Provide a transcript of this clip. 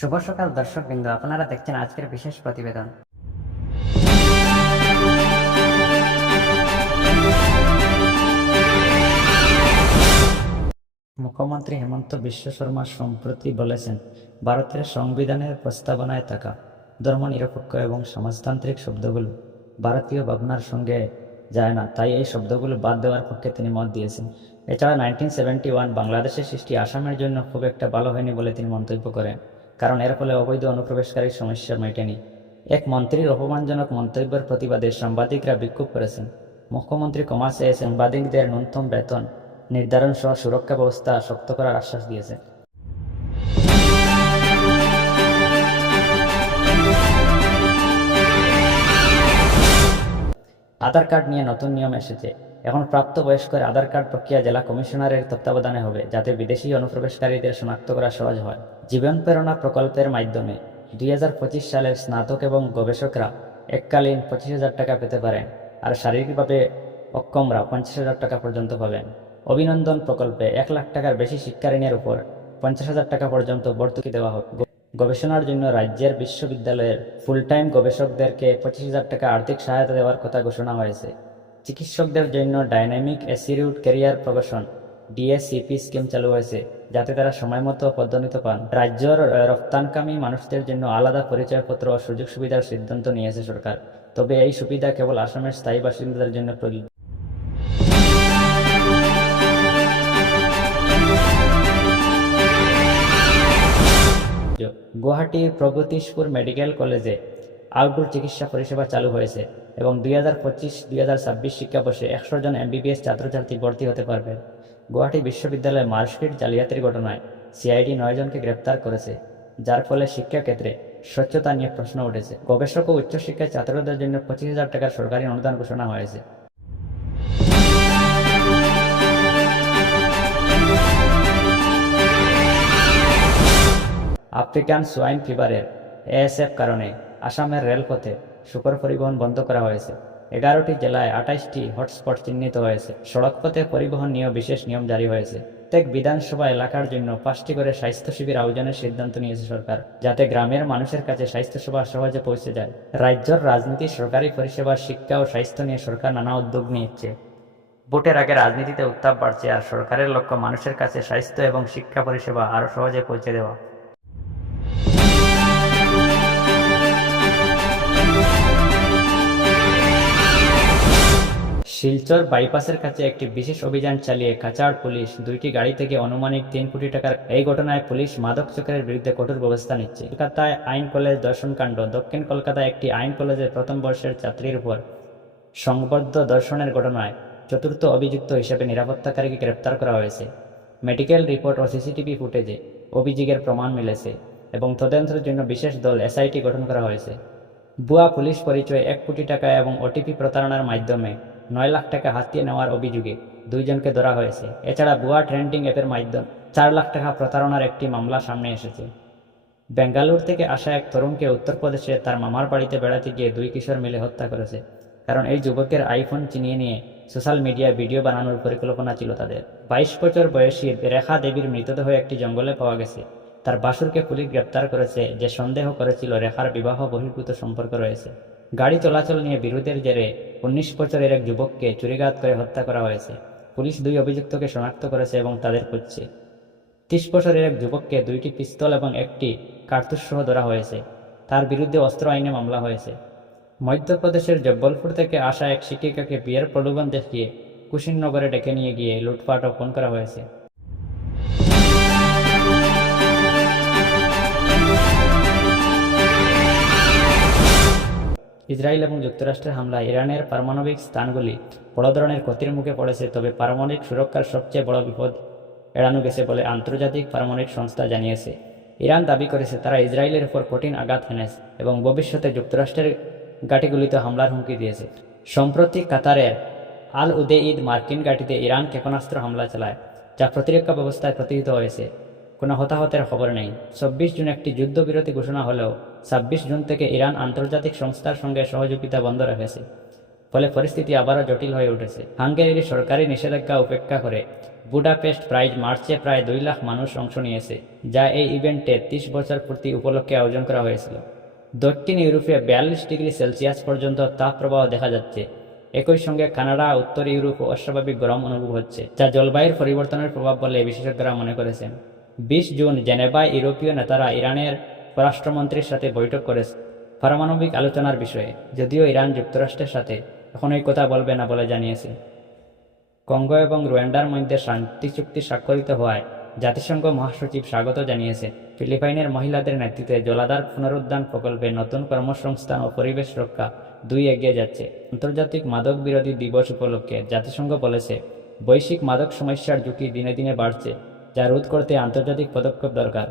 শুভ সকাল দর্শক বিন্দু আপনারা দেখছেন আজকের বিশেষ প্রতিবেদন। মুখ্যমন্ত্রী হেমন্ত বিশ্ব শর্মা সম্প্রতি বলেছেন, ভারতের সংবিধানের প্রস্তাবনায় থাকা ধর্মনিরপেক্ষ এবং সমাজতান্ত্রিক শব্দগুলো ভারতীয় ভাবনার সঙ্গে যায় না। তাই এই শব্দগুলো বাদ দেওয়ার পক্ষে তিনি মত দিয়েছেন। এছাড়া নাইনটিন সেভেন্টি ওয়ান বাংলাদেশের সৃষ্টি আসামের জন্য খুব একটা ভালো হয়নি বলে তিনি মন্তব্য করেন। কারণ এর ফলে অবৈধ অনুপ্রবেশকারী সমস্যা মেটেনি। এক মন্ত্রীর অপমানজনক মন্তব্যের প্রতিবাদে সাংবাদিকরা বিক্ষোভ করেছেন। মুখ্যমন্ত্রী কমাসে সাংবাদিকদের ন্যূনতম বেতন নির্ধারণ সহ সুরক্ষা ব্যবস্থা শক্ত করার আশ্বাস দিয়েছে আধার কার্ড নিয়ে নতুন নিয়ম এসেছে। এখন প্রাপ্তবয়স্কের আধার কার্ড প্রক্রিয়া জেলা কমিশনারের তত্ত্বাবধানে হবে, যাতে বিদেশি অনুপ্রবেশকারীদের শনাক্ত করা সহজ হয়। জীবন প্রেরণা প্রকল্পের মাধ্যমে দুই সালের স্নাতক এবং গবেষকরা এককালীন পঁচিশ হাজার টাকা পেতে পারেন আর শারীরিকভাবে অক্ষমরা পঞ্চাশ হাজার টাকা পর্যন্ত পাবেন। অভিনন্দন প্রকল্পে এক লাখ টাকার বেশি শিক্ষা ঋণের উপর পঞ্চাশ হাজার টাকা পর্যন্ত ভর্তুকি দেওয়া হবে। গবেষণার জন্য রাজ্যের বিশ্ববিদ্যালয়ের ফুল টাইম গবেষকদেরকে পঁচিশ হাজার টাকা আর্থিক সহায়তা দেওয়ার কথা ঘোষণা হয়েছে। চিকিৎসকদের জন্য dynamic assured career progression DSCP scheme চালু হয়েছে, যাতে তারা সময় মতো পদোন্নত পান। রাজ্যের রপ্তানকামী মানুষদের জন্য আলাদা পরিচয়পত্র ও সুযোগ সুবিধার সিদ্ধান্ত নিয়েছে সরকার। তবে এই সুবিধা কেবল আসামের স্থায়ী বাসিন্দাদের জন্য প্রযোজ্য। গুয়াহাটির প্রগতিশপুর মেডিকেল কলেজে আউটডোর চিকিৎসা পরিষেবা চালু হয়েছে এবং দুই হাজার পঁচিশ, দুই হাজার ছাব্বিশ শিক্ষাবর্ষে একশো জন এমবিবিএস ছাত্রছাত্রী ভর্তি হতে পারবে। গুয়াহাটি বিশ্ববিদ্যালয়ে মার্কশিট জালিয়াতির ঘটনায় সিআইডি নয় জনকে গ্রেপ্তার করেছে, যার ফলে শিক্ষাক্ষেত্রে স্বচ্ছতা নিয়ে প্রশ্ন উঠেছে। গবেষক ও উচ্চশিক্ষায় ছাত্রদের জন্য পঁচিশ হাজার টাকার সরকারি অনুদান ঘোষণা হয়েছে। আফ্রিকান সোয়াইন ফিভারের এএসএফ কারণে আসামের রেলপথে শুকর পরিবহন বন্ধ করা হয়েছে। এগারোটি জেলায় আঠাইশটি হটস্পট চিহ্নিত হয়েছে। সড়কপথে পরিবহন নিয়েও বিশেষ নিয়ম জারি হয়েছে। প্রত্যেক বিধানসভা এলাকার জন্য পাঁচটি করে স্বাস্থ্য শিবির আয়োজনের সিদ্ধান্ত নিয়েছে সরকার, যাতে গ্রামের মানুষের কাছে স্বাস্থ্যসেবা সহজে পৌঁছে যায়। রাজ্যের রাজনীতি সরকারি পরিষেবা, শিক্ষা ও স্বাস্থ্য নিয়ে সরকার নানা উদ্যোগ নিচ্ছে ভোটের আগে রাজনীতিতে উত্তাপ বাড়ছে আর সরকারের লক্ষ্য মানুষের কাছে স্বাস্থ্য এবং শিক্ষা পরিষেবা আরও সহজে পৌঁছে দেওয়া। শিলচর বাইপাসের কাছে একটি বিশেষ অভিযান চালিয়ে কাচার পুলিশ দুইটি গাড়ি থেকে অনুমানিক তিন কোটি টাকার এই ঘটনায় পুলিশ মাদক চক্রের বিরুদ্ধে কঠোর ব্যবস্থা নিচ্ছে। কলকাতায় আইন কলেজ দর্শনকাণ্ড দক্ষিণ কলকাতায় একটি আইন কলেজের প্রথম বর্ষের ছাত্রীর উপর সংবদ্ধ দর্শনের ঘটনায় চতুর্থ অভিযুক্ত হিসেবে নিরাপত্তাকারীকে গ্রেপ্তার করা হয়েছে। মেডিকেল রিপোর্ট ও সিসিটিভি ফুটেজে অভিযোগের প্রমাণ মিলেছে এবং তদন্তের জন্য বিশেষ দল এসআইটি গঠন করা হয়েছে। ভুয়া পুলিশ পরিচয় এক কোটি টাকা এবং ওটিপি প্রতারণার মাধ্যমে নয় লাখ টাকা হাতিয়ে নেওয়ার অভিযোগে দুইজনকে ধরা হয়েছে। এছাড়া ভুয়া ট্রেন্ডিং অ্যাপের মাধ্যমে চার লাখ টাকা প্রতারণার একটি মামলা সামনে এসেছে। বেঙ্গালুরু থেকে আসা এক তরুণকে উত্তরপ্রদেশে তার মামার বাড়িতে বেড়াতে গিয়ে দুই কিশোর মিলে হত্যা করেছে। কারণ এই যুবকের আইফোন চিনিয়ে নিয়ে সোশ্যাল মিডিয়ায় ভিডিও বানানোর পরিকল্পনা ছিল তাদের। বাইশ বছর বয়সী রেখা দেবীর মৃতদেহ একটি জঙ্গলে পাওয়া গেছে। তার বাসুরকে পুলিশ গ্রেপ্তার করেছে যে সন্দেহ করেছিল রেখার বিবাহ বহির্ভূত সম্পর্ক রয়েছে। গাড়ি চলাচল নিয়ে বিরোধের জেরে উনিশ বছরের এক যুবককে চুরিঘাত করে হত্যা করা হয়েছে। পুলিশ দুই অভিযুক্তকে শনাক্ত করেছে এবং তাদের খুঁজছে। ত্রিশ বছরের এক যুবককে দুইটি পিস্তল এবং একটি কার্তুজ সহ ধরা হয়েছে। তার বিরুদ্ধে অস্ত্র আইনে মামলা হয়েছে। মধ্যপ্রদেশের জব্বলপুর থেকে আসা এক শিক্ষিকাকে বিয়ের প্রলোভন দেখিয়ে কুশিনগরে ডেকে নিয়ে গিয়ে লুটপাট ও ফোন করা হয়েছে। ইসরায়েল এবং যুক্তরাষ্ট্রের হামলায় ইরানের পারমাণবিক স্থানগুলি বড় ধরনের ক্ষতির মুখে পড়েছে, তবে পারমাণবিক সুরক্ষার সবচেয়ে বড় বিপদ এড়ানো গেছে বলে আন্তর্জাতিক পারমাণবিক সংস্থা জানিয়েছে। ইরান দাবি করেছে তারা ইসরায়েলের উপর কঠিন আঘাত হেনেছে এবং ভবিষ্যতে যুক্তরাষ্ট্রের ঘাঁটিগুলিতে হামলার হুমকি দিয়েছে। সম্প্রতি কাতারের আল উদে-ঈদ মার্কিন ঘাঁটিতে ইরান ক্ষেপণাস্ত্র হামলা চালায়, যা প্রতিরক্ষা ব্যবস্থায় প্রতিহিত হয়েছে। কোনো হতাহতের খবর নেই। চব্বিশ জুন একটি যুদ্ধবিরতি ঘোষণা হলেও ছাব্বিশ জুন থেকে ইরান আন্তর্জাতিক সংস্থার সঙ্গে সহযোগিতা বন্ধ রেখেছে। ফলে পরিস্থিতি আবারও জটিল হয়ে উঠেছে। হাঙ্গেরির সরকারি নিষেধাজ্ঞা উপেক্ষা করে বুডাপেস্ট প্রাইজ মার্চে প্রায় দুই লাখ মানুষ অংশ নিয়েছে, যা এই ইভেন্টে ত্রিশ বছর পূর্তি উপলক্ষে আয়োজন করা হয়েছিল। দক্ষিণ ইউরোপে বিয়াল্লিশ ডিগ্রি সেলসিয়াস পর্যন্ত তাপপ্রবাহ দেখা যাচ্ছে। একই সঙ্গে কানাডা, উত্তর ইউরোপ অস্বাভাবিক গরম অনুভব হচ্ছে, যা জলবায়ুর পরিবর্তনের প্রভাব বলে বিশেষজ্ঞরা মনে করেছেন। বিশ জুন জেনেভায় ইউরোপীয় নেতারা ইরানের পররাষ্ট্রমন্ত্রীর সাথে বৈঠক করেছে, পারমাণবিক আলোচনার বিষয়ে, যদিও ইরান যুক্তরাষ্ট্রের সাথে এখন এই কথা বলবে না বলে জানিয়েছে। কঙ্গো এবং রুয়ান্ডার মধ্যে শান্তি চুক্তি স্বাক্ষরিত হওয়ায় জাতিসংঘ মহাসচিব স্বাগত জানিয়েছে। ফিলিপাইনের মহিলাদের নেতৃত্বে জলাধার পুনরুদ্ধার প্রকল্পে নতুন কর্মসংস্থান ও পরিবেশ রক্ষা দুই এগিয়ে যাচ্ছে। আন্তর্জাতিক মাদক বিরোধী দিবস উপলক্ষে জাতিসংঘ বলেছে, বৈশ্বিক মাদক সমস্যার ঝুঁকি দিনে দিনে বাড়ছে। যা রোধ করতে আন্তর্জাতিক পদক্ষেপ দরকার।